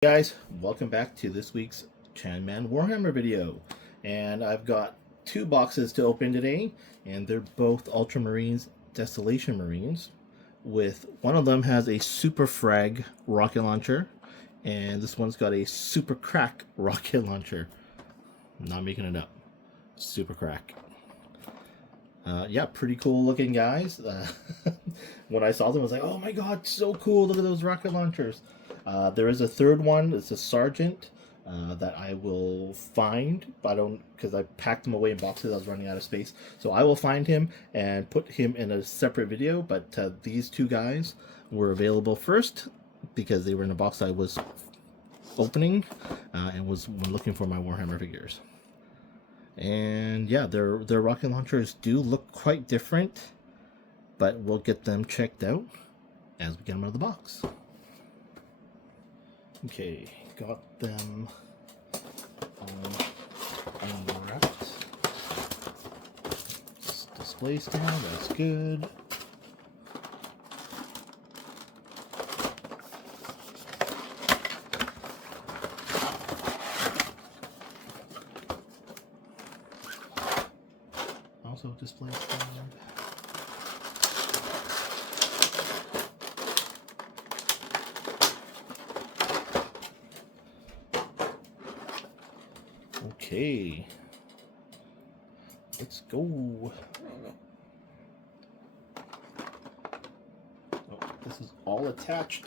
Guys, welcome back to this week's Chanman Warhammer video. And I've got two boxes to open today, and they're both Ultramarines Desolation Marines. With one of them has a Superfrag rocket launcher, and this one's got a Superkrak rocket launcher. I'm not making it up. Superkrak. Yeah, pretty cool looking guys. When I saw them, I was like, oh my god, so cool, look at those rocket launchers. There is a third one, it's a Sergeant, that I will find, but I don't, because I packed them away in boxes, I was running out of space. So I will find him and put him in a separate video, but these two guys were available first, because they were in a box I was opening, and was looking for my Warhammer figures. And yeah, their rocket launchers do look quite different, but we'll get them checked out as we get them out of the box. Okay, got them unwrapped. Display stand, that's good. Also display stand. Okay, let's go. Oh, this is all attached.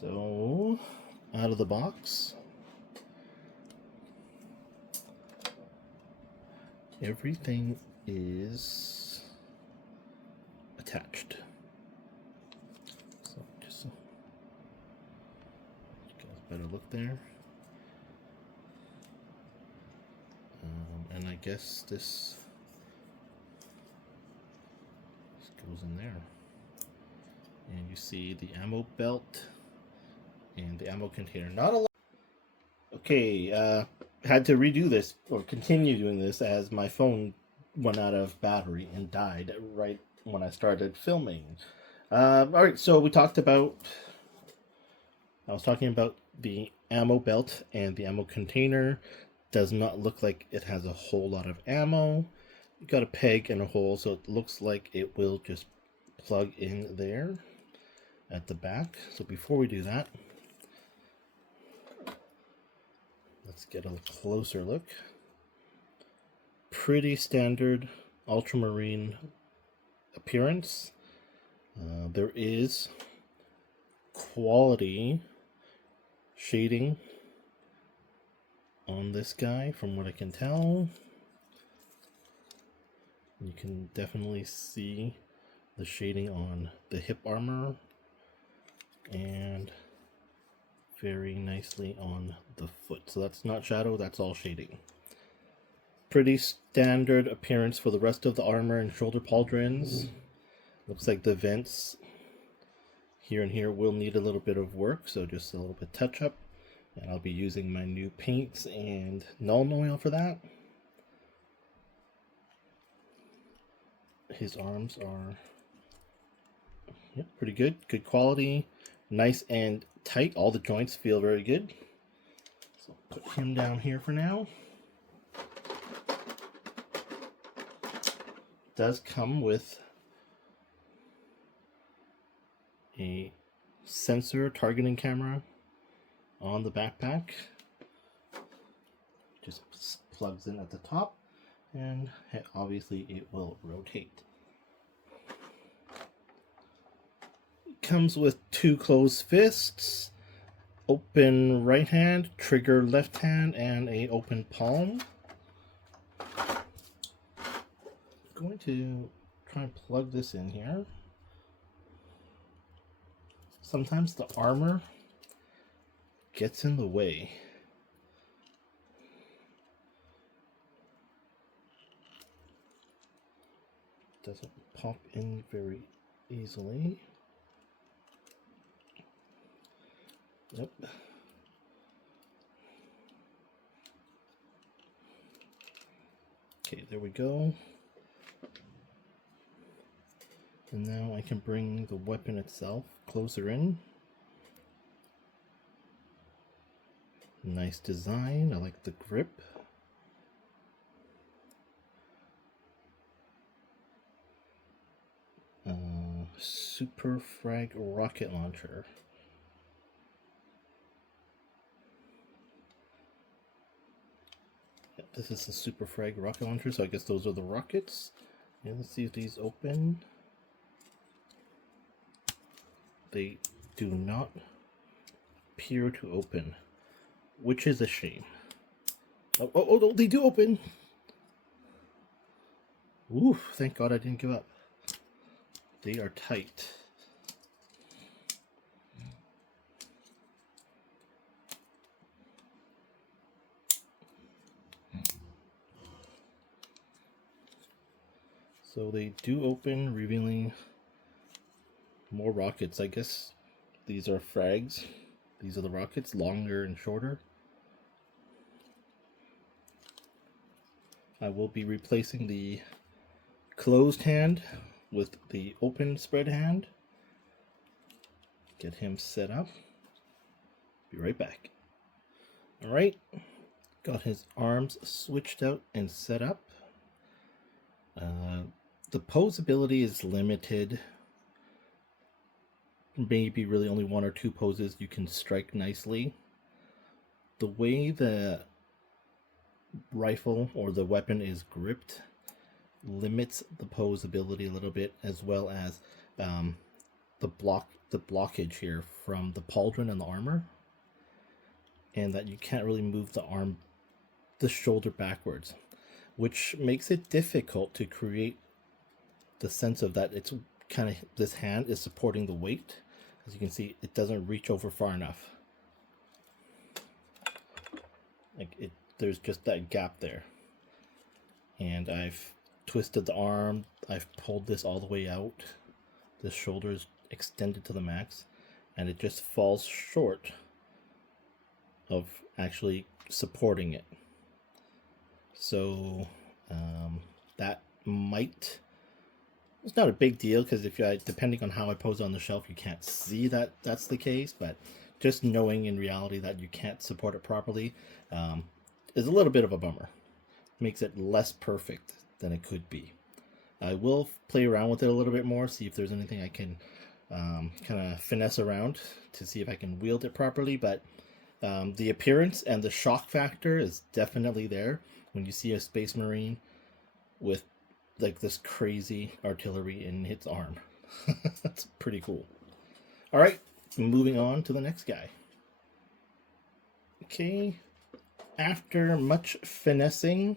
So, out of the box, everything is attached. So, just so you guys better look there. And I guess this goes in there. And you see the ammo belt and the ammo container. Not a lot. Okay, had to redo this, or continue doing this, as my phone went out of battery and died right when I started filming. Alright, so we talked about, I was talking about the ammo belt and the ammo container. Does not look like it has a whole lot of ammo. You got a peg and a hole, so it looks like it will just plug in there at the back. So before we do that, let's get a closer look. Pretty standard ultramarine appearance. There is quality shading on this guy from what I can tell. You can definitely see the shading on the hip armor and very nicely on the foot. So that's not shadow, that's all shading. Pretty standard appearance for the rest of the armor and shoulder pauldrons. Looks like the vents here and here will need a little bit of work, so just a little bit touch up. And I'll be using my new paints and Nuln Oil for that. His arms are, yep, pretty good. Good quality. Nice and tight. All the joints feel very good. So put him down here for now. Does come with a sensor targeting camera on the backpack. Just plugs in at the top, and obviously it will rotate. It comes with two closed fists, open right hand, trigger left hand, and a open palm. I'm going to try and plug this in here. Sometimes the armor gets in the way. Doesn't pop in very easily. Yep. Okay, there we go. And now I can bring the weapon itself closer in. Nice design. I like the grip. Superfrag rocket launcher. This is the Superfrag rocket launcher, so I guess those are the rockets. And let's see if these open. They do not appear to open, which is a shame. Oh, they do open! Oof, thank God I didn't give up. They are tight. So they do open, revealing more rockets. I guess these are frags. These are the rockets, longer and shorter. I will be replacing the closed hand with the open spread hand. Get him set up. Be right back. Alright, got his arms switched out and set up. The pose ability is limited. Maybe really only one or two poses you can strike nicely. The way the rifle or the weapon is gripped limits the pose ability a little bit, as well as the blockage here from the pauldron and the armor, and that you can't really move the shoulder backwards, which makes it difficult to create the sense of that it's kind of, this hand is supporting the weight. As you can see, it doesn't reach over far enough. There's just that gap there. And I've twisted the arm, I've pulled this all the way out. The shoulder is extended to the max, and it just falls short of actually supporting it. So that might, it's not a big deal, because if you, depending on how I pose on the shelf, you can't see that that's the case, but just knowing in reality that you can't support it properly is a little bit of a bummer. Makes it less perfect than it could be. I will play around with it a little bit more, see if there's anything I can kind of finesse around to see if I can wield it properly, but the appearance and the shock factor is definitely there when you see a Space Marine with like this crazy artillery in its arm. That's pretty cool. All right, moving on to the next guy. Okay, after much finessing,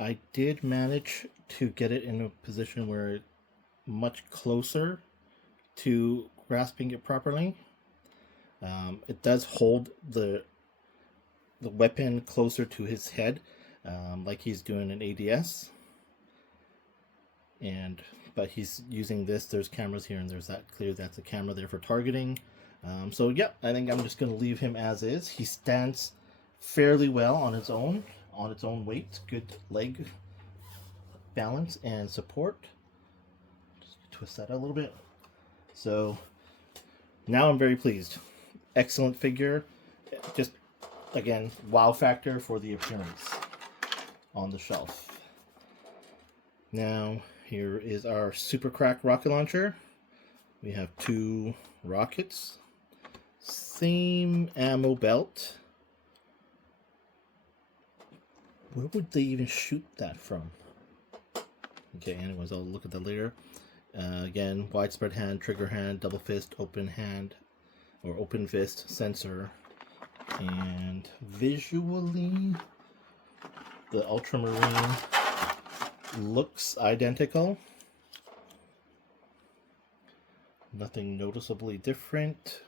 I did manage to get it in a position where it's much closer to grasping it properly. It does hold the weapon closer to his head, like he's doing an ADS. But he's using this. There's cameras here, and there's that clear. That's a camera there for targeting. So yeah, I think I'm just going to leave him as is. He stands fairly well on its own weight. Good leg balance and support. Just twist that out a little bit. So now I'm very pleased. Excellent figure. Just again, wow factor for the appearance on the shelf. Now here is our Superkrak rocket launcher. We have two rockets, same ammo belt. Where would they even shoot that from? Okay, anyways, I'll look at that later. Again, widespread hand, trigger hand, double fist, open hand, or open fist, sensor. And visually, the Ultramarine looks identical. Nothing noticeably different.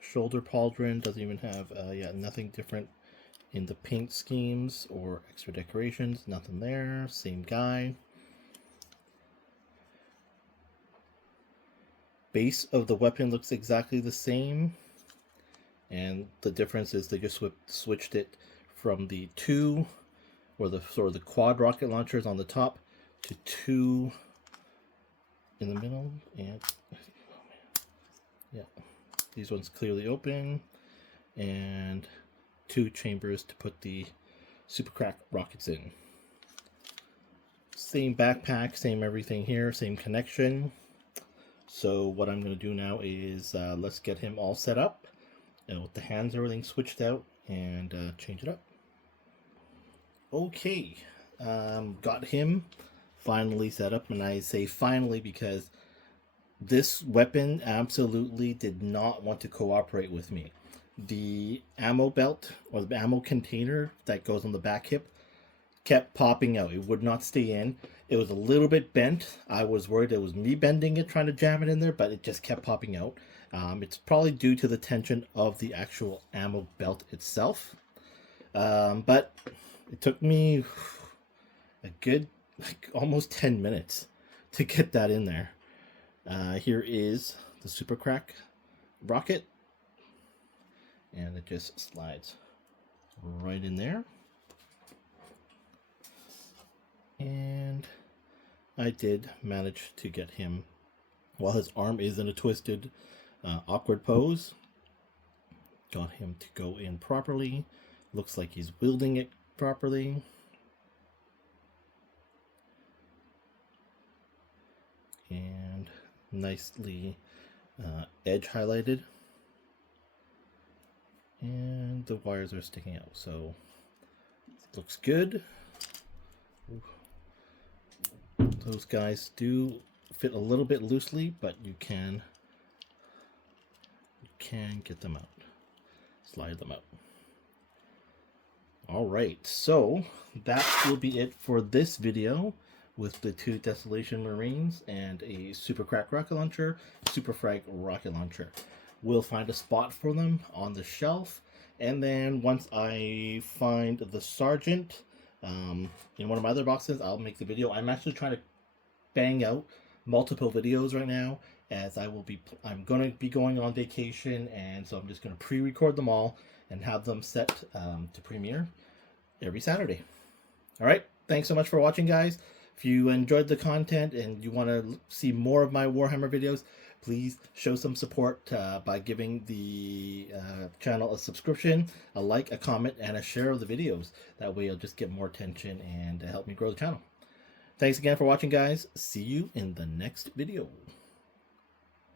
Shoulder pauldron doesn't even have, nothing different in the paint schemes or extra decorations. Nothing there. Same guy. Base of the weapon looks exactly the same, and the difference is they just switched it from the two, or the sort of the quad rocket launchers on the top, to two in the middle. And yeah, these ones clearly open. and 2 chambers to put the Superkrak rockets in. Same backpack, same everything here, same connection. So what I'm going to do now is let's get him all set up, with the hands, everything switched out, and change it up. Okay, got him finally set up, and I say finally because this weapon absolutely did not want to cooperate with me. The ammo belt, or the ammo container that goes on the back hip, kept popping out. It would not stay in. It was a little bit bent. I was worried it was me bending it, trying to jam it in there, but it just kept popping out. It's probably due to the tension of the actual ammo belt itself. But it took me a good, almost 10 minutes to get that in there. Here is the Superkrak rocket, and it just slides right in there. And I did manage to get him, while his arm is in a twisted, awkward pose, got him to go in properly. Looks like he's wielding it properly. And nicely edge highlighted. And the wires are sticking out, so looks good. Those guys do fit a little bit loosely, but you can get them out, slide them out. All right, so that will be it for this video with the 2 Desolation Marines and a Superkrak rocket launcher, Superfrag rocket launcher. We'll find a spot for them on the shelf, and then once I find the Sergeant in one of my other boxes, I'll make the video. I'm actually trying to bang out multiple videos right now, as I'm going to be going on vacation, and so I'm just going to pre-record them all and have them set to premiere every Saturday. All right, thanks so much for watching, guys. If you enjoyed the content and you want to see more of my Warhammer videos, please show some support by giving the channel a subscription, a like, a comment, and a share of the videos. That way you'll just get more attention and help me grow the channel. Thanks again for watching, guys. See you in the next video.